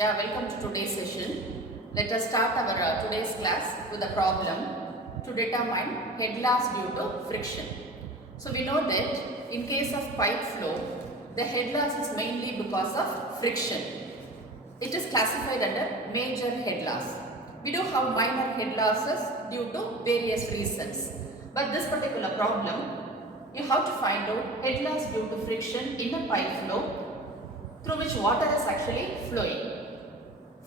Yeah, welcome to today's session. Let us start our today's class with a problem to determine head loss due to friction. So we know that in case of pipe flow, the head loss is mainly because of friction. It is classified under major head loss. We do have minor head losses due to various reasons. But this particular problem, you have to find out head loss due to friction in a pipe flow through which water is actually flowing.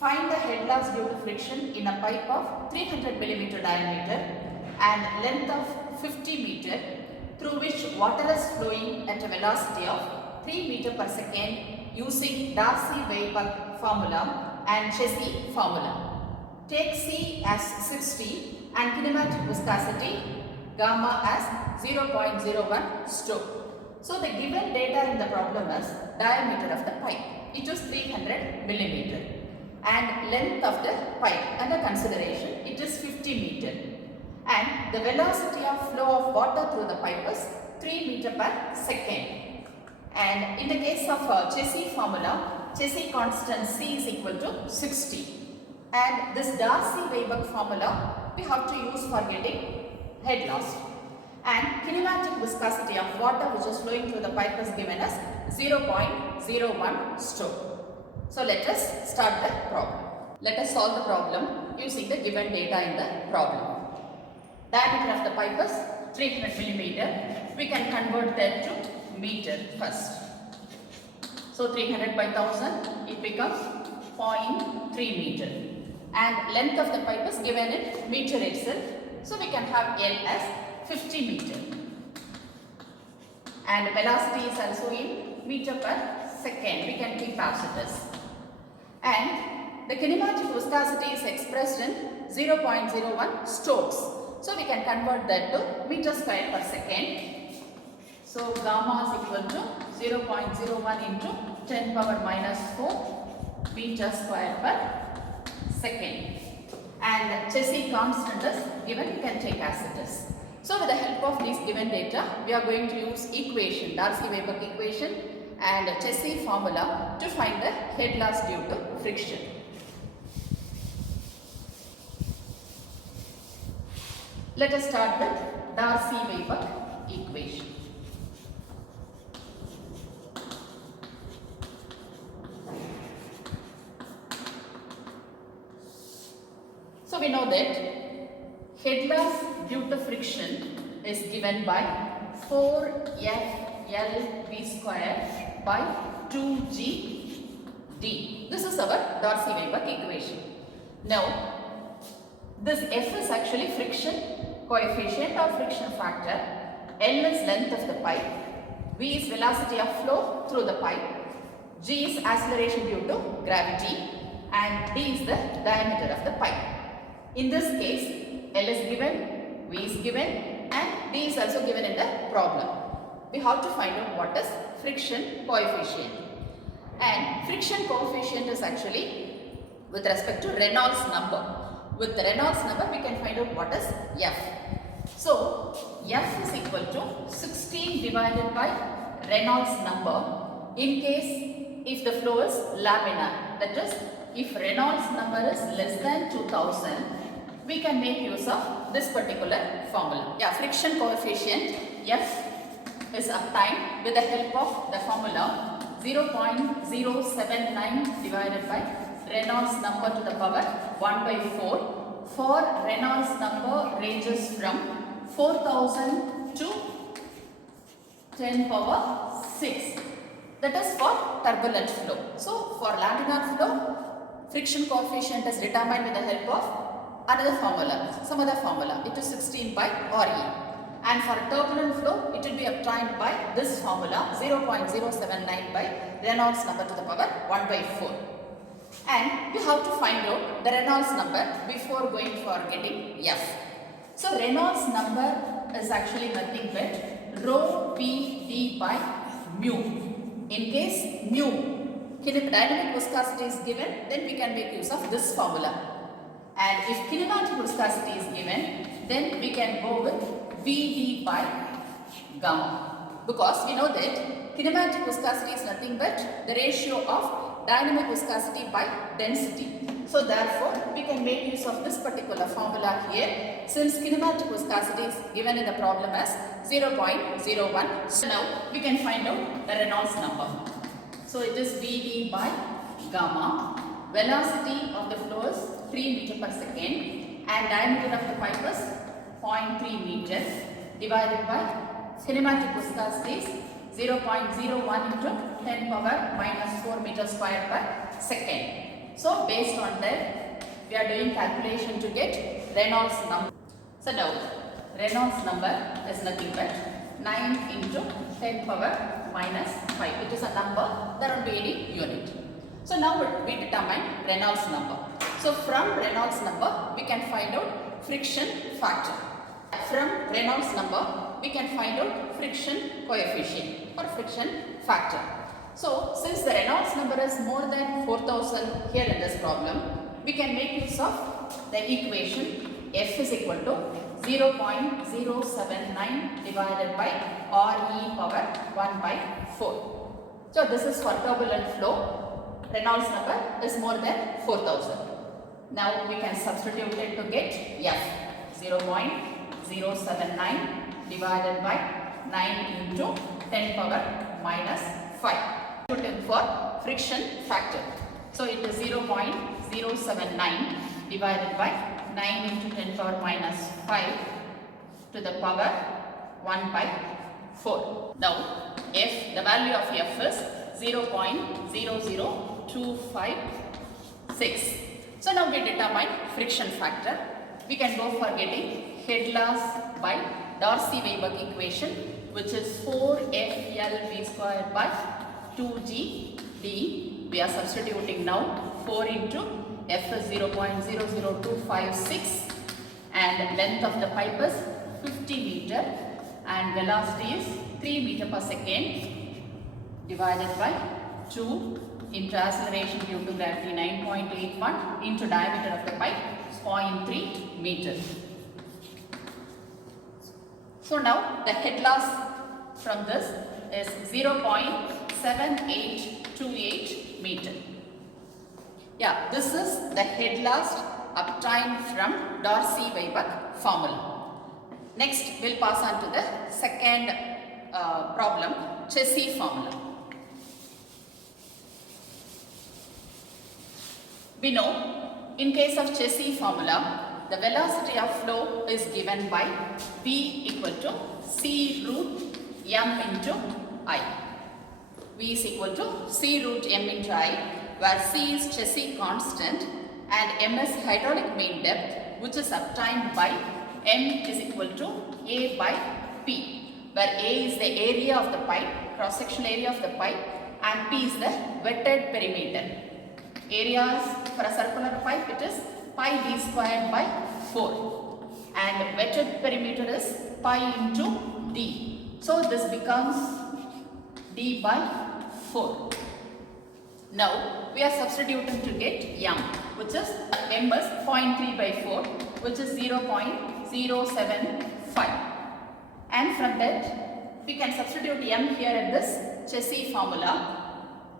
Find the head loss due to friction in a pipe of 300 mm diameter and length of 50 meter through which water is flowing at a velocity of 3 meter per second using Darcy-Weisbach formula and Chessy formula. Take C as 60 and kinematic viscosity gamma as 0.01 stroke. So the given data in the problem is diameter of the pipe. It is 300 millimeter. And length of the pipe under consideration, it is 50 meter. And the velocity of flow of water through the pipe is 3 meter per second. And in the case of Chessy formula, Chessy constant C is equal to 60. And this Darcy-Weisbach formula we have to use for getting head loss. And kinematic viscosity of water which is flowing through the pipe is given as 0.01 stroke. So let us start the problem. Let us solve the problem using the given data in the problem. Diameter of the pipe is 300 millimeter. We can convert that to meter first. So 300 by 1000, it becomes 0.3 meter. And length of the pipe is given in meter itself. So we can have L as 50 meter. And velocity is also in meter per second. We can keep as it is. And the kinematic viscosity is expressed in 0.01 strokes. So we can convert that to meter square per second. So gamma is equal to 0.01 into 10 power minus 4 meter square per second. And Chessy constant is given, we can take as it is. So with the help of these given data, we are going to use equation, Darcy-Weisbach equation and Chessy formula to find the head loss due to friction. Let us start with Darcy-Weisbach equation. So we know that head loss due to friction is given by 4F L V square by 2G D. This is our Darcy-Weisbach equation. Now, this F is actually friction coefficient or friction factor, L is length of the pipe, V is velocity of flow through the pipe, G is acceleration due to gravity, and D is the diameter of the pipe. In this case, L is given, V is given, and D is also given in the problem. We have to find out what is friction coefficient. And friction coefficient is actually with respect to Reynolds number. With the Reynolds number, we can find out what is F. So, F is equal to 16 divided by Reynolds number in case if the flow is laminar. That is, if Reynolds number is less than 2000, we can make use of this particular formula. Yeah, friction coefficient F is obtained with the help of the formula 0.079 divided by Reynolds number to the power 1 by 4 for Reynolds number ranges from 4000 to 10 power 6. That is for turbulent flow. So for laminar flow, friction coefficient is determined with the help of another formula, some other formula. It is 16 by Re. And for turbulent flow, it will be obtained by this formula 0.079 by Reynolds number to the power 1 by 4. And we have to find out the Reynolds number before going for getting F. So Reynolds number is actually nothing but rho P D by mu. In case mu, dynamic viscosity is given, then we can make use of this formula. And if kinematic viscosity is given, then we can go with Vd by gamma. Because we know that kinematic viscosity is nothing but the ratio of dynamic viscosity by density. So therefore, we can make use of this particular formula here, since kinematic viscosity is given in the problem as 0.01. So now we can find out the Reynolds number. So it is Vv by gamma. Velocity of the flow is 3 meter per second and diameter of the pipe is 0.3 meters divided by kinematic viscosity is 0.01 into 10 power minus 4 meter square per second. So based on that, we are doing calculation to get Reynolds number. So now Reynolds number is nothing but 9 into 10 power minus 5. It is a number, there won't be any unit. So now we determine Reynolds number. So from Reynolds number, we can find out friction factor. From Reynolds number, we can find out friction coefficient or friction factor. So since the Reynolds number is more than 4000 here in this problem, we can make use of the equation F is equal to 0.079 divided by RE power 1 by 4. So this is for turbulent flow. Reynolds number is more than 4000. Now we can substitute it to get F. 0.079 divided by 9 into 10 power minus 5. Substituting for friction factor. So it is 0.079 divided by 9 into 10 power minus 5 to the power 1 by 4. Now F, the value of F is 0.00256. So now we determine friction factor. We can go for getting head loss by Darcy-Weber equation, which is 4FLV squared by 2GD. We are substituting now 4 into F is 0.00256 and length of the pipe is 50 meter and velocity is 3 meter per second divided by 2 into acceleration due to gravity 9.81 into diameter of the pipe 0.3 meters. So now the head loss from this is 0.7828 meter. Yeah, this is the head loss obtained from Darcy-Weber formula. Next, we'll pass on to the second problem, Chessy formula. We know, in case of Chessy formula, the velocity of flow is given by V equal to C root M into I. V is equal to C root M into I, where C is Chessy constant and M is hydraulic mean depth, which is obtained by M is equal to A by P, where A is the area of the pipe, cross-sectional area of the pipe, and P is the wetted perimeter. Areas for a circular pipe, it is pi d squared by 4 and wetted perimeter is pi into d. So this becomes d by 4. Now we are substituting to get M, which is M is 0.3 by 4, which is 0.075. And from that we can substitute M here in this Chessy formula.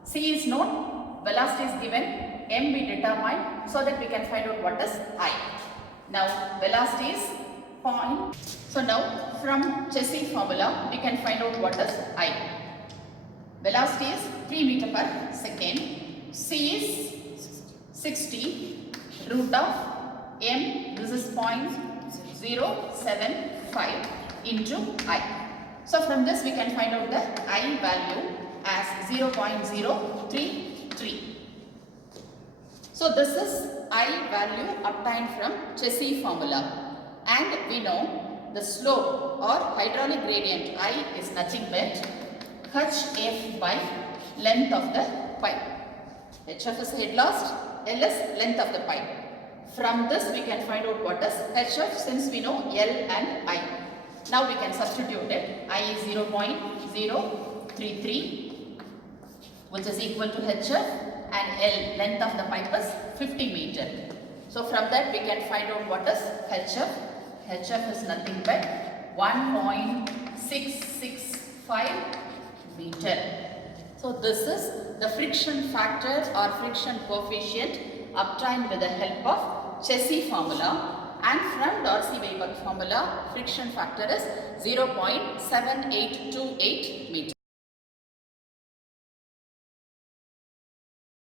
C is known, velocity is given, M we determine, so that we can find out what is I. Now velocity is point. So now from Chessy formula we can find out what is I. Velocity is 3 meter per second. C is 60 root of M, this is 0.075 into I. So from this we can find out the I value as 0.033. So this is I value obtained from Chessy formula, and we know the slope or hydraulic gradient I is nothing but HF by length of the pipe. HF is head loss, L is length of the pipe. From this we can find out what is HF, since we know L and I. Now we can substitute it. I is 0.033, which is equal to HF, and L, length of the pipe, is 50 meter. So from that we can find out what is HF. HF is nothing but 1.665 meter. So this is the friction factor or friction coefficient obtained with the help of Chessy formula, and from Darcy-Weber formula friction factor is 0.7828 meter.